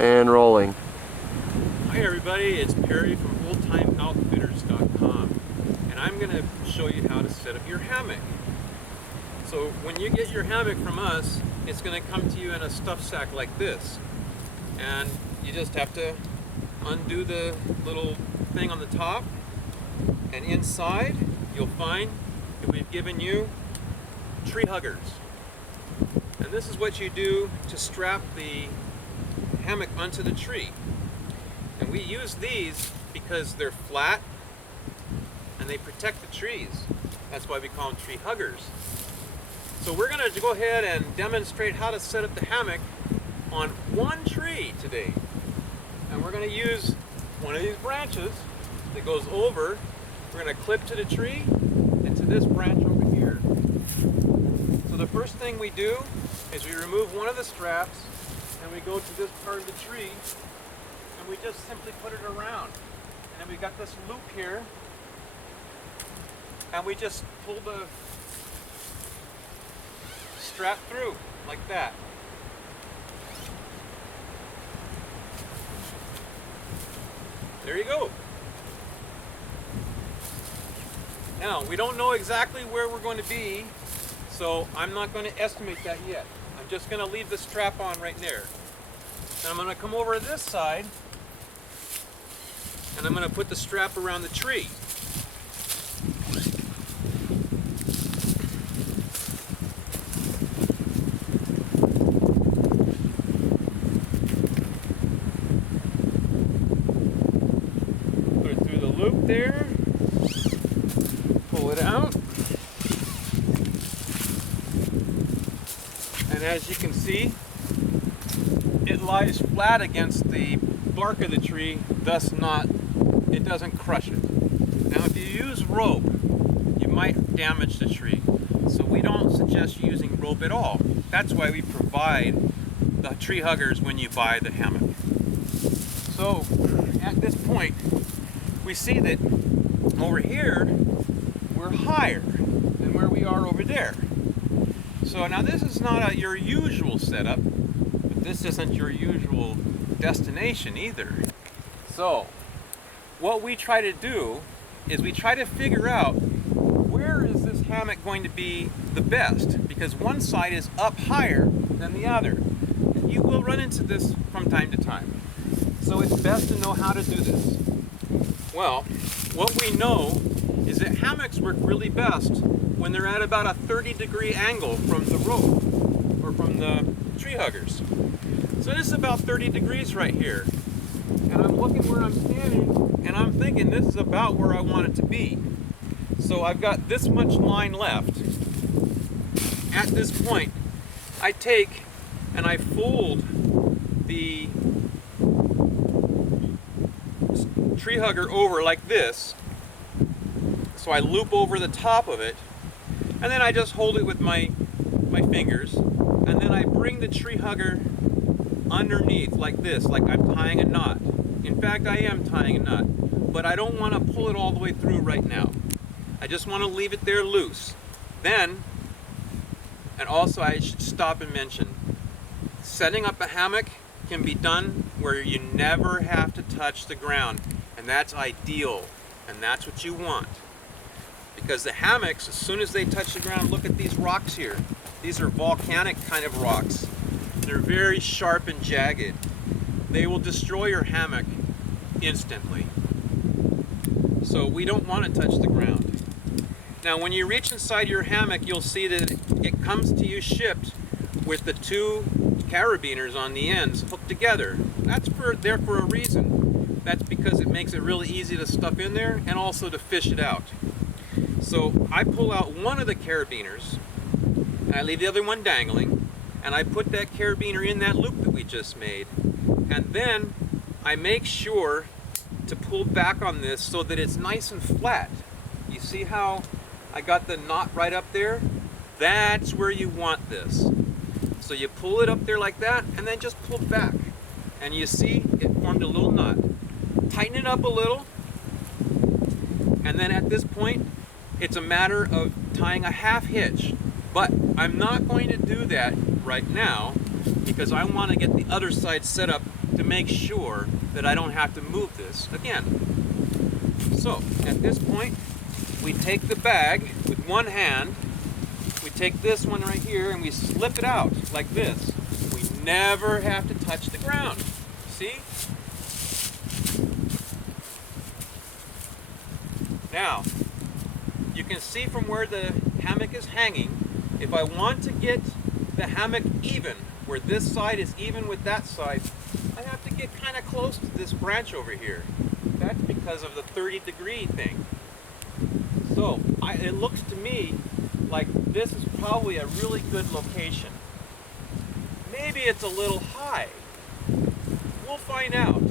And rolling. Hi everybody, it's Perry from OldeTymeOutfitters.com, and I'm going to show you how to set up your hammock. So when you get your hammock from us, it's going to come to you in a stuff sack like this, and you just have to undo the little thing on the top, and inside you'll find that we've given you tree huggers. And this is what you do to strap the hammock onto the tree. And we use these because they're flat and they protect the trees. That's why we call them tree huggers. So we're going to go ahead and demonstrate how to set up the hammock on one tree today. And we're going to use one of these branches that goes over. We're going to clip to the tree and to this branch over here. So the first thing we do is we remove one of the straps and we go to this part of the tree and we just simply put it around. And then we got this loop here and we just pull the strap through like that. There you go. Now, we don't know exactly where we're going to be, so I'm not going to estimate that yet. I'm just going to leave the strap on right there. And I'm going to come over to this side, and I'm going to put the strap around the tree. Put it through the loop there. Pull it out. And as you can see, it lies flat against the bark of the tree, thus it doesn't crush it. Now if you use rope, you might damage the tree. So we don't suggest using rope at all. That's why we provide the tree huggers when you buy the hammock. So at this point, we see that over here, we're higher than where we are over there. So now this is not your usual setup, but this isn't your usual destination either. So what we try to do is we try to figure out where is this hammock going to be the best, because one side is up higher than the other. And you will run into this from time to time. So it's best to know how to do this. Well, what we know is that hammocks work really best when they're at about a 30-degree angle from the rope or from the tree huggers. So this is about 30 degrees right here. And I'm looking where I'm standing and I'm thinking this is about where I want it to be. So I've got this much line left. At this point, I take and I fold the tree hugger over like this. So I loop over the top of it, and then I just hold it with my fingers, and then I bring the tree hugger underneath like this, like I'm tying a knot. In fact, I am tying a knot, but I don't want to pull it all the way through right now. I just want to leave it there loose. Then, and also I should stop and mention, setting up a hammock can be done where you never have to touch the ground, and that's ideal, and that's what you want. Because the hammocks, as soon as they touch the ground, look at these rocks here. These are volcanic kind of rocks. They're very sharp and jagged. They will destroy your hammock instantly. So we don't want to touch the ground. Now when you reach inside your hammock, you'll see that it comes to you shipped with the two carabiners on the ends hooked together. That's there for a reason. That's because it makes it really easy to stuff in there and also to fish it out. So I pull out one of the carabiners and I leave the other one dangling, and I put that carabiner in that loop that we just made, and then I make sure to pull back on this so that it's nice and flat. You see how I got the knot right up there? That's where you want this. So you pull it up there like that and then just pull back, and you see it formed a little knot. Tighten it up a little, and then at this point it's a matter of tying a half hitch. But I'm not going to do that right now because I want to get the other side set up to make sure that I don't have to move this again. So at this point, we take the bag with one hand, we take this one right here and we slip it out like this. We never have to touch the ground. See? Now, you can see from where the hammock is hanging, if I want to get the hammock even, where this side is even with that side, I have to get kind of close to this branch over here. That's because of the 30-degree thing. So it looks to me like this is probably a really good location. Maybe it's a little high. We'll find out.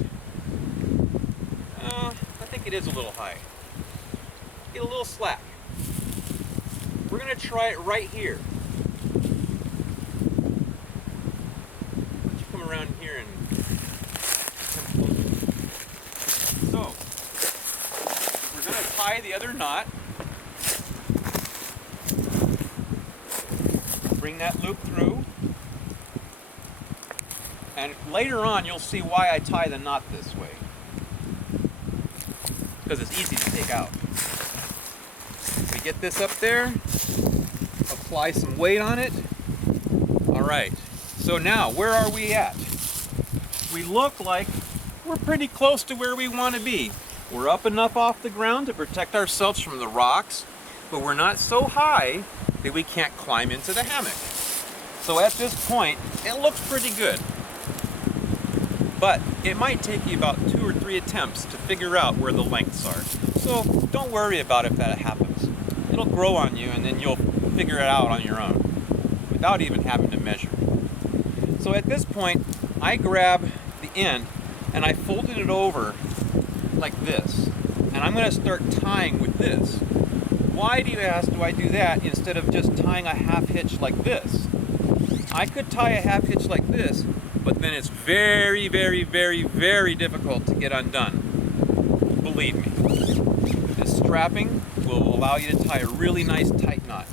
I think it is a little high. Get a little slack. We're going to try it right here. Why don't you come around here and come closer. So, we're going to tie the other knot. Bring that loop through. And later on, you'll see why I tie the knot this way. Because it's easy to take out. We get this up there, apply some weight on it. All right, so now where are we at? We look like we're pretty close to where we want to be. We're up enough off the ground to protect ourselves from the rocks, but we're not so high that we can't climb into the hammock. So at this point, it looks pretty good. But it might take you about 2 or 3 attempts to figure out where the lengths are. So don't worry about if that happens. It'll grow on you and then you'll figure it out on your own without even having to measure. So at this point, I grab the end and I folded it over like this. And I'm gonna start tying with this. Why do you ask, do I do that instead of just tying a half hitch like this? I could tie a half hitch like this, but then it's very, very, very, very difficult to get undone. Believe me. This strapping will allow you to tie a really nice tight knot.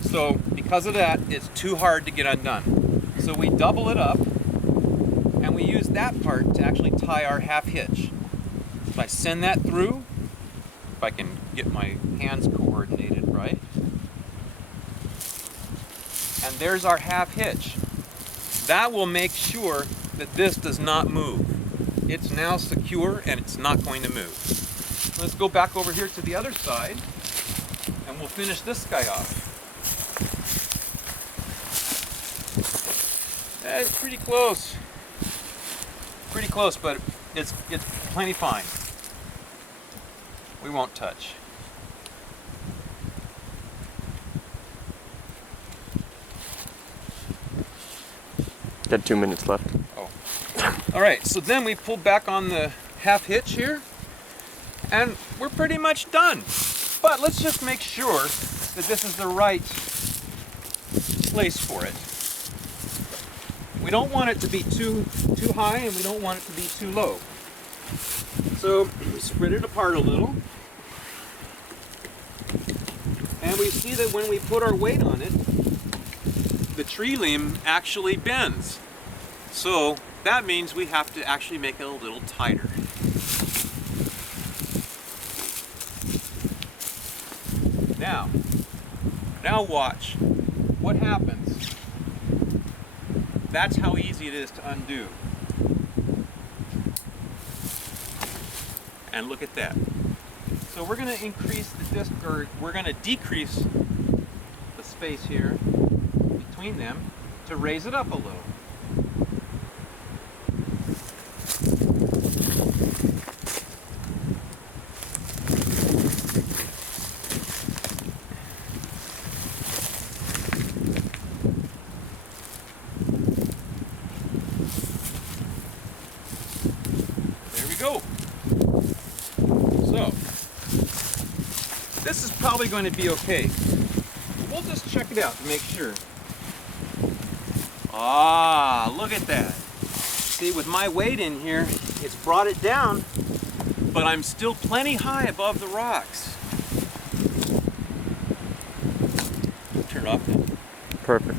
So because of that, it's too hard to get undone. So we double it up and we use that part to actually tie our half hitch. If I send that through, if I can get my hands coordinated right, and there's our half hitch. That will make sure that this does not move. It's now secure and it's not going to move. Let's go back over here to the other side and we'll finish this guy off. It's pretty close. Pretty close, but it's plenty fine. We won't touch. Got 2 minutes left. Oh. All right, so then we pull back on the half hitch here, and we're pretty much done. But let's just make sure that this is the right place for it. We don't want it to be too high, and we don't want it to be too low. So we spread it apart a little, and we see that when we put our weight on it, the tree limb actually bends. So that means we have to actually make it a little tighter. Now watch what happens. That's how easy it is to undo. And look at that. So we're going to increase the disc, or we're going to decrease the space here between them to raise it up a little. There we go. So this is probably going to be okay. We'll just check it out to make sure. Ah, look at that. See, with my weight in here, it's brought it down, but I'm still plenty high above the rocks. Turn it off. Perfect.